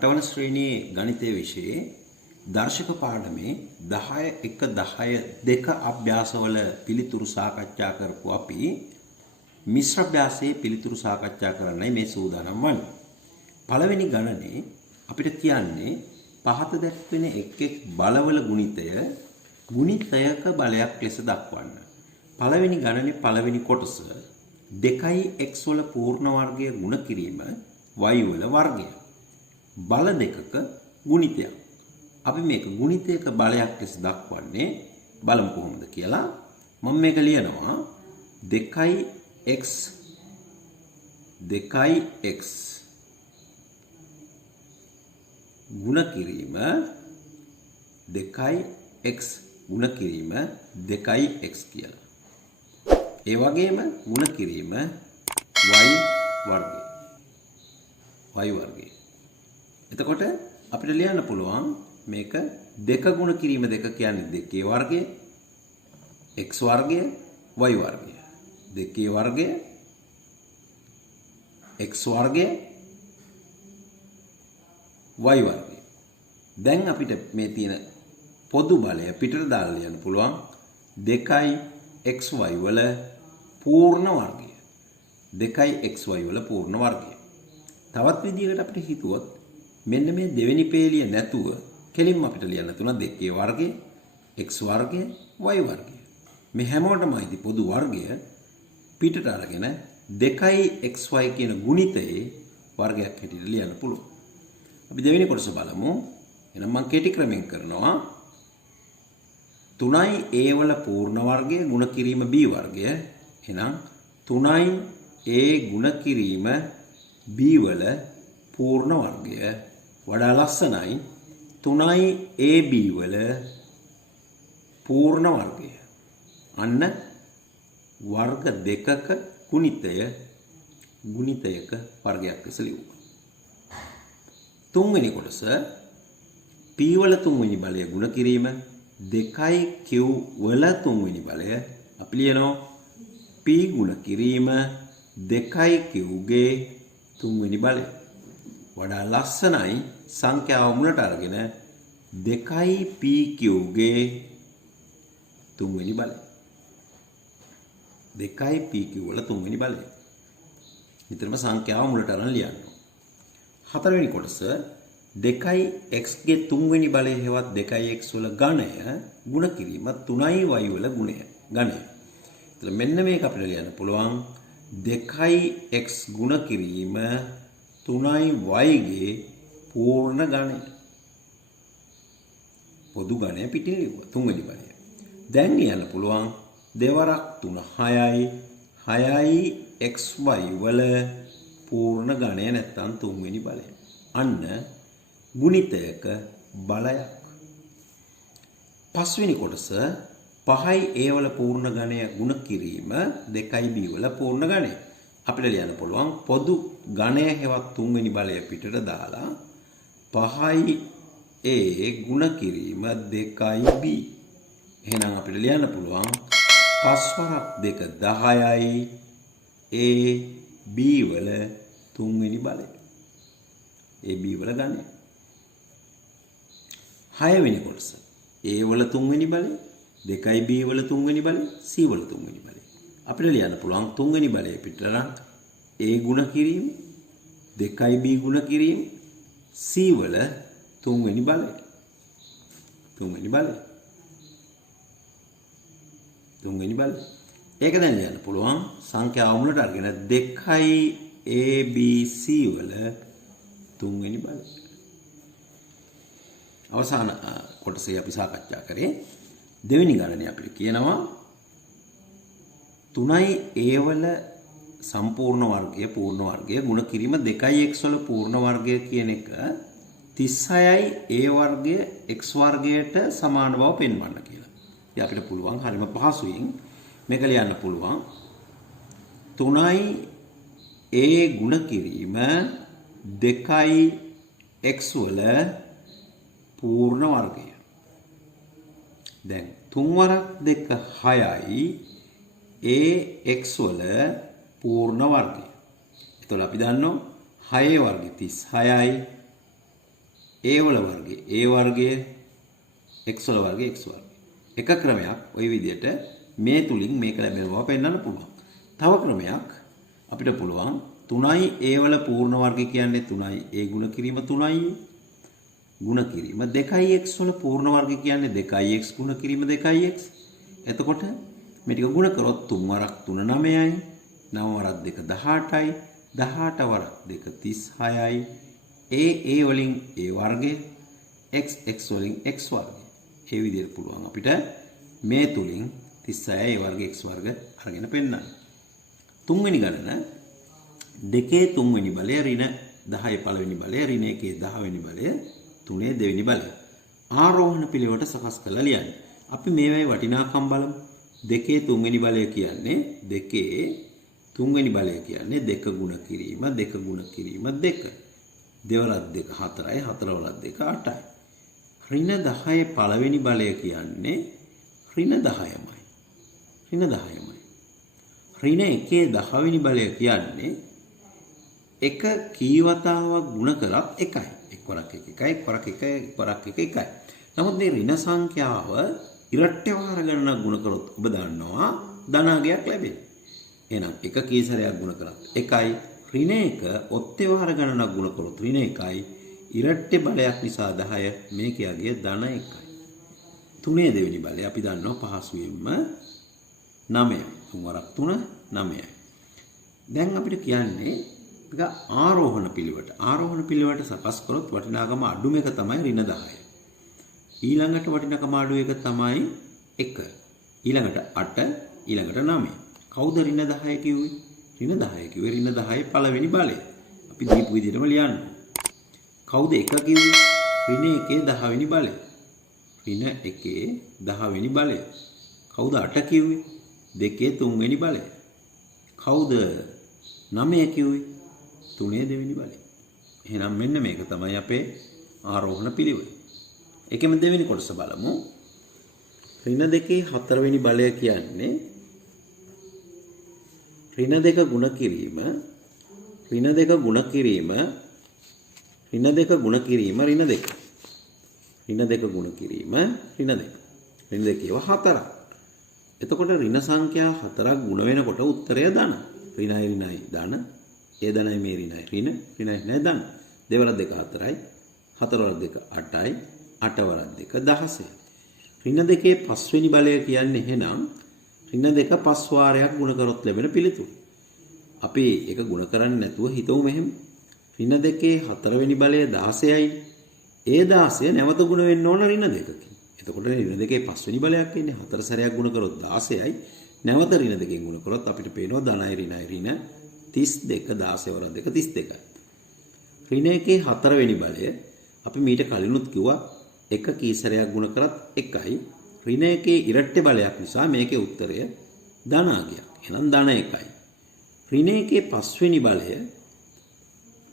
8වන ශ්‍රේණියේ ගණිතය විෂයේ දර්ශක පාඩමේ 10 1 10 2 අභ්‍යාසවල පිළිතුරු සාකච්ඡා කරපු අපි මිශ්‍ර අභ්‍යාසයේ පිළිතුරු සාකච්ඡා කරන්නයි මේ සූදානම් වන්නේ. පළවෙනි ගණනේ අපිට කියන්නේ පහත දැක්වෙන එක් එක් බලවල ගුණිතය ගුණිතයක බලයක් ලෙස දක්වන්න. පළවෙනි ගණනේ පළවෙනි කොටස 2x වල පූර්ණ වර්ගය ගුණ කිරීම y වල වර්ගය. බල දෙකක ගුණිතයක්. අපි මේක ගුණිතයක බලයක් ලෙස දක්වන්නේ බලමු කොහොමද කියලා. මම මේක ලියනවා 2x ගුණ කිරීම 2x ගුණ කිරීම 2x කියලා. ඒ වගේම ගුණ කිරීම y වර්ගය. එතකොට අපිට ලියන්න පුළුවන් මේක 2 ගුණ කිරීම 2 කියන්නේ 2 වර්ගය x වර්ගය y වර්ගය. 2 වර්ගය x වර්ගය y වර්ගය. දැන් අපිට මේ තියෙන පොදු බලය පිටට දාලා ලියන්න පුළුවන් 2xy වල පූර්ණ වර්ගය. 2xy වල පූර්ණ වර්ගය. තවත් විදිහකට අපිට හිතුවොත් මෙන්න මේ දෙවෙනි පේලිය නැතුව කෙලින්ම අපිට ලියන්න තුන 2 වර්ගය x වර්ගය y වර්ගය. මේ හැමෝටම අයිති පොදු වර්ගය පිටට අරගෙන 2xy කියන ගුණිතයේ වර්ගයක් හැටියට ලියන්න පුළුවන්. අපි දෙවෙනි කොටස බලමු. එහෙනම් මම කෙටි ක්‍රමෙන් කරනවා 3a වල පූර්ණ වර්ගය ගුණ කිරීම b වර්ගය. එහෙනම් 3a ගුණ කිරීම b වල පූර්ණ වර්ගය වඩා ලස්සනයි 3ab වල පූර්ණ වර්ගය. අන්න වර්ග දෙකක ගුණිතයක වර්ගයක් ලෙස ලියුවා. තුන්වෙනි කොටස p වල තුන්වෙනි බලය ගුණ කිරීම 2q වල තුන්වෙනි බලය අපි ලියනවා p ගුණ කිරීම 2q ගේ තුන්වෙනි බලය. වඩා ලස්සනයි සංඛ්‍යාව මුලට අරගෙන 2pq ගේ තුන්වෙනි බලය. 2pq වල තුන්වෙනි බලය. නිතරම සංඛ්‍යාව මුලට අරන් ලියන්න. හතරවෙනි කොටස 2x ගේ තුන්වෙනි බලය හෙවත් 2x වල ඝනය ගුණ කිරීම 3y වල ඝනය. එතන මෙන්න මේක අපිට ලියන්න පුළුවන් 2x ගුණ කිරීම 3y ගේ පූර්ණ ඝනය. පොදු ඝනය පිටින් ලියුවා තුන්වෙනි බලය. දැන් ලියන්න පුළුවන් දෙවරක් 3 6යි 6යි xy වල පූර්ණ ඝනය නැත්නම් තුන්වෙනි බලය. අන්න ගුණිතයක බලයක්. පස්වෙනි කොටස 5යි a වල පූර්ණ ඝනය ගුණ කිරීම 2යි b වල පූර්ණ ඝනය. අපිට ලියන්න පුළුවන් පොදු ඝනය හෙවත් තුන්වෙනි බලය පිටට දාලා 5යි a ගුණ කිරීම 2යි b. එහෙනම් අපිට ලියන්න පුළුවන් 5 වරක් 2 10යි a b වල තුන්වෙනි බලය. a b වල ඝනය. 6 වෙනි කොටස a වල තුන්වෙනි බලය 2යි b වල තුන්වෙනි බලය c වල තුන්වෙනි බලය. අපිට ලියන්න පුළුවන් තුන්වෙනි බලය පිටට a ගුණ කිරීම 2යි b ගුණ කිරීම c වල තුන්වෙනි බලය. තුන්වෙනි බලය. ඒක දැන් ලියන්න පුළුවන් සංඛ්‍යාව මුලට අරගෙන 2යි a b c වල තුන්වෙනි බලය. අවසාන කොටසේ අපි සාකච්ඡා කරේ දෙවෙනි ගණනේ අපිට කියනවා 3යි a වල සම්පූර්ණ වර්ගය පූර්ණ වර්ගය ගුණ කිරීම 2x වල පූර්ණ වර්ගය කියන එක 36යි a වර්ගය x වර්ගයට සමාන බව පෙන්වන්න කියලා. ඉතින් අපිට පුළුවන් හරිම පහසුවෙන් මේක ලියන්න පුළුවන් 3යි a ගුණ කිරීම 2යි x වල පූර්ණ වර්ගය. දැන් 3 වරක් 2 6යි ax වල පූර්ණ වර්ගය. එතකොට අපි දන්නවා 6 වර්ගය 36යි a වල වර්ගය a වර්ගය x වල වර්ගය x වර්ගය. එක ක්‍රමයක් ওই විදිහට මේ තුලින් මේක ලැබෙන බව පෙන්වන්න පුළුවන්. තව ක්‍රමයක් අපිට පුළුවන් 3යි a වල පූර්ණ වර්ගය කියන්නේ 3යි a ගුණ කිරීම 3යි ගුණ කිරීම 2යි x වල පූර්ණ වර්ගය කියන්නේ 2යි x ගුණ කිරීම 2යි x. එතකොට මේ ටික ගුණ කරොත් 3 වරක් 3 9යි 9 වරක් 2 18යි 18 වරක් 2 36යි a වලින් a වර්ගය x වලින් x වර්ගය. ඒ විදිහට පුළුවන් අපිට මේ තුලින් 36 a වර්ග x වර්ග අරගෙන පෙන්නන්න. තුන්වෙනි ගණන 2 තුන්වෙනි බලය ඍණ 10 පළවෙනි බලය ඍණ 1 10 වෙනි බලය 3 දෙවෙනි බලය. ආරෝහණ පිළිවෙලට සකස් කරලා ලියන්න. අපි මේවයි වටිනාකම් බලමු. 2 තුන්වෙනි බලය කියන්නේ 2 තුන්වෙනි බලය කියන්නේ 2 ගුණ කිරීම 2 ගුණ කිරීම 2. දෙවරක් 2 4යි 4 වරක් 2 8යි. ඍණ 10 පළවෙනි බලය කියන්නේ ඍණ 10යි. ඍණ 10යි. ඍණ 1 10 වෙනි බලය කියන්නේ එක කී වතාවක් ගුණ කරත් එකයි. එක් වරක් 1 එකයි, එක් වරක් 1 එක් වරක් 1 එකයි. නමුත් මේ ඍණ සංඛ්‍යාව ඉරට්ට වාර ගණනක් ගුණ කරොත් ඔබ දන්නවා ධනාගයක් ලැබෙනවා. එහෙනම් එක කී සැරයක් ගුණ කරත් එකයි. ඍණ 1 ඔත්තේ වාර ගණනක් ගුණ කරොත් ඍණ 1යි. ඉරට්ටේ බලයක් නිසා 10 මේකයගේ ධන 1යි. 3 දෙවෙනි බලය අපි දන්නවා පහසුවෙන්ම 9යි. 3 වරක් 3 9යි. දැන් අපිට කියන්නේ මේක ආරෝහණ පිළිවෙලට. ආරෝහණ පිළිවෙලට සකස් කරොත් වටිනාකම අඩුම එක තමයි ඍණ 10. ඊළඟට වටිනාකම අඩු එක තමයි 1. ඊළඟට 8, ඊළඟට 9. කවුද ඍණ 10 කිව්වේ? ඍණ 10 කිව්වේ ඍණ 10 පළවෙනි බලය. අපි දීපු විදිහටම ලියන්න. කවුද 1 කිව්වේ? ඍණ 1 10 වෙනි බලය. ඍණ 1 10 වෙනි බලය. කවුද 8 කිව්වේ? 2 3 වෙනි බලය. කවුද 9 කිව්වේ? 3 දෙවෙනි බලය. එහෙනම් මෙන්න මේක තමයි අපේ ආරෝහණ පිළිවෙල. ඒකෙම දෙවෙනි කොටස බලමු. ඍණ 2 4 වෙනි බලය කියන්නේ ඍණ 2 ගුණ කිරීම ඍණ 2 ගුණ කිරීම ඍණ 2 ගුණ කිරීම ඍණ 2 ඍණ 2 ගුණ කිරීම ඍණ 2 ඍණ 2 ඒවා 4ක්. එතකොට ඍණ සංඛ්‍යා 4ක් ගුණ වෙනකොට උත්තරය ධන. ඍණයි ඍණයි ධන. ඒ ධනයි මේ ඍණයි ඍණ ඍණයි ඍණයි ධන. දෙවරක් 2 4යි. 4 වරක් 2 8යි. 8 වරක් 2 16යි. ඍණ 2 පස්වෙනි බලය කියන්නේ එහෙනම් ඍණ 2 පස් වාරයක් ගුණ කරොත් ලැබෙන පිළිතුර. අපි ඒක ගුණ කරන්නේ නැතුව හිතමු මෙහෙම. ඍණ 2 4වෙනි බලය 16යි. ඒ 16 නැවත ගුණ වෙන්න ඕන ඍණ 2කින්. එතකොට ඍණ 2 පස්වෙනි බලයක් ඉන්නේ 4 සැරයක් ගුණ කරොත් 16යි. නැවත ඍණ 2කින් ගුණ කරොත් අපිට පේනවා ධනයි ඍණයි ඍණ 32 16 වරක් 2 32යි. ඍණ 1 4වෙනි බලය අපි මීට කලිනුත් කිව්වා එක කී සැරයක් ගුණ කරත් 1යි. ඍණ 1 ඉරට්ටේ බලයක් නිසා මේකේ උත්තරය ධනාගයක්. එහෙනම් ධන 1යි. ඍණ 1 පස්වෙනි බලය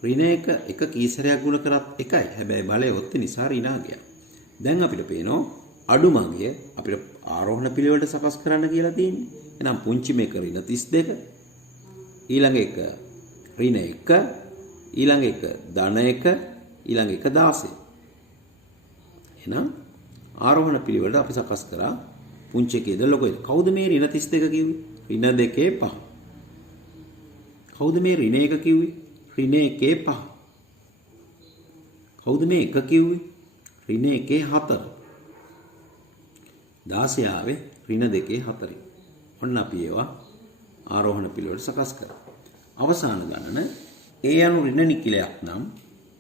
ඍණ 1 එක කී සැරයක් ගුණ කරත් 1යි. හැබැයි බලය ඔත්තේ නිසා ඍණාගයක්. දැන් අපිට පේනවා අඩුමගිය අපිට ආරෝහණ පිළිවෙලට සකස් කරන්න කියලා තියෙන්නේ. එහෙනම් පුංචි මේක ඍණ 32 ඊළඟ එක ඍණ 1 ඊළඟ එක ධන 1 ඊළඟ එක 16. එහෙනම් ආරෝහණ පිළිවෙලට අපි සකස් කරා පුංචි එකේද ලොකු එක. කවුද මේ ඍණ 32 කිව්වේ? ඍණ 2 5. කවුද මේ ඍණ 1 කිව්වේ? ඍණ 1 5. කවුද මේ 1 කිව්වේ? ඍණ 1 4. 16 ආවේ ඍණ 2 4. ඔන්න අපි ඒවා ආරෝහණ පිළිවෙලට සකස් කරා. අවසාන ගණන a යනු ඍණ නිකිලයක් නම්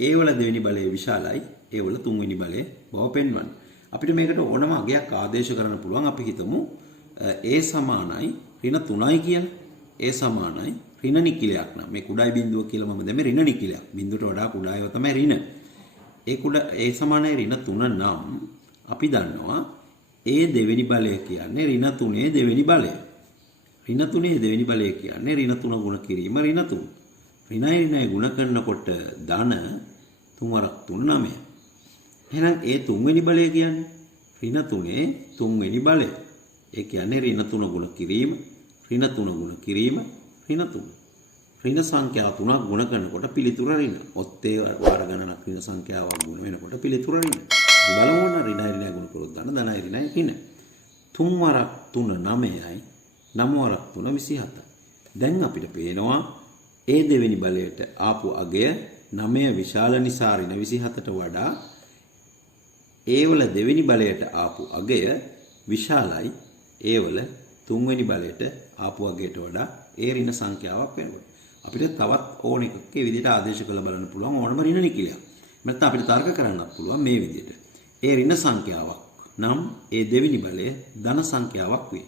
a වල දෙවෙනි බලය විශාලයි a වල තුන්වෙනි බලය බව පෙන්වන්න. අපිට මේකට ඕනම අගයක් ආදේශ කරන්න පුළුවන්. අපි හිතමු a සමානයි ඍණ 3යි කියලා. a සමානයි ඍණ නිකිලයක් නම් මේ කුඩායි බිඳුව කියලා මම දැම්මේ ඍණ නිකිලයක්. බිඳුවට වඩා කුඩායව තමයි ඍණ. a සමානයි ඍණ 3 නම් අපි දන්නවා a දෙවෙනි බලය කියන්නේ ඍණ 3 දෙවෙනි බලය. ඍණ 3 දෙවෙනි බලය කියන්නේ ඍණ 3 ගුණ කිරීම ඍණ 3. ඍණයි ඍණයි ගුණ කරනකොට ධන 3 වරක් 3 9. එහෙනම් ඒ තුන්වෙනි බලය කියන්නේ ඍණ 3 තුන්වෙනි බලය. ඒ කියන්නේ ඍණ 3 ගුණ කිරීම ඍණ 3 ගුණ කිරීම ඍණ 3. ඍණ සංඛ්‍යාව 3ක් ගුණ කරනකොට පිළිතුර ඍණ. ඔත්තේ වාර ගණනක් ඍණ සංඛ්‍යාවක් ගුණ වෙනකොට පිළිතුර ඍණ. බලමු ඕන ඍණයි ගුණ කරොත් ගන්න ධනයි ඍණයි ඍණ. 3 වරක් 3 9යි 9 වරක් 3 27යි. දැන් අපිට පේනවා ඒ දෙවෙනි බලයට ආපු අගය 9 විශාල නිසා ඍණ 27ට වඩා ඒවල දෙවෙනි බලයට ආපු අගය විශාලයි ඒවල තුන්වෙනි බලයට ආපු අගයට වඩා ඒ ඍණ සංඛ්‍යාවක් වෙනකොට අපිට තවත් ඕන එකක විදිහට ආදේශ කරලා බලන්න පුළුවන් ඕනම ඍණ නිකිලයක්. නැත්නම් අපිට තර්ක කරන්නත් පුළුවන් මේ විදිහට. ඒ ඍණ සංඛ්‍යාවක් නම් ඒ දෙවෙනි බලය ධන සංඛ්‍යාවක් වේ.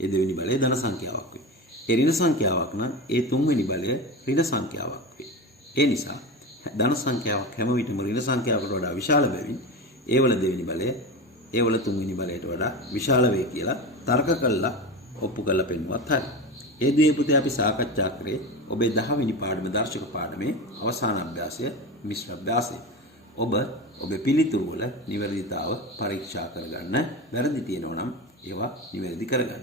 ඒ දෙවෙනි බලය ධන සංඛ්‍යාවක් වේ. ඒ ඍණ සංඛ්‍යාවක් නම් ඒ තුන්වෙනි බලය ඍණ සංඛ්‍යාවක් වේ. ඒ නිසා ධන සංඛ්‍යාවක් හැම විටම ඍණ සංඛ්‍යාවකට වඩා විශාල බැවින් ඒවල දෙවෙනි බලය ඒවල තුන්වෙනි බලයට වඩා විශාල වේ කියලා තර්ක කළා ඔප්පු කරලා පෙන්නුවත් හරි. ඒ දේ පුතේ අපි සාකච්ඡා කරේ ඔබේ 10 වෙනි පාඩමේ දර්ශක පාඩමේ අවසාන අභ්‍යාසය මිශ්‍ර අභ්‍යාසය. ඔබ ඔබේ පිළිතුරු වල නිවැරදිතාව පරීක්ෂා කරගන්න. වැරදි තියෙනවා නම් ඒවා නිවැරදි කරගන්න.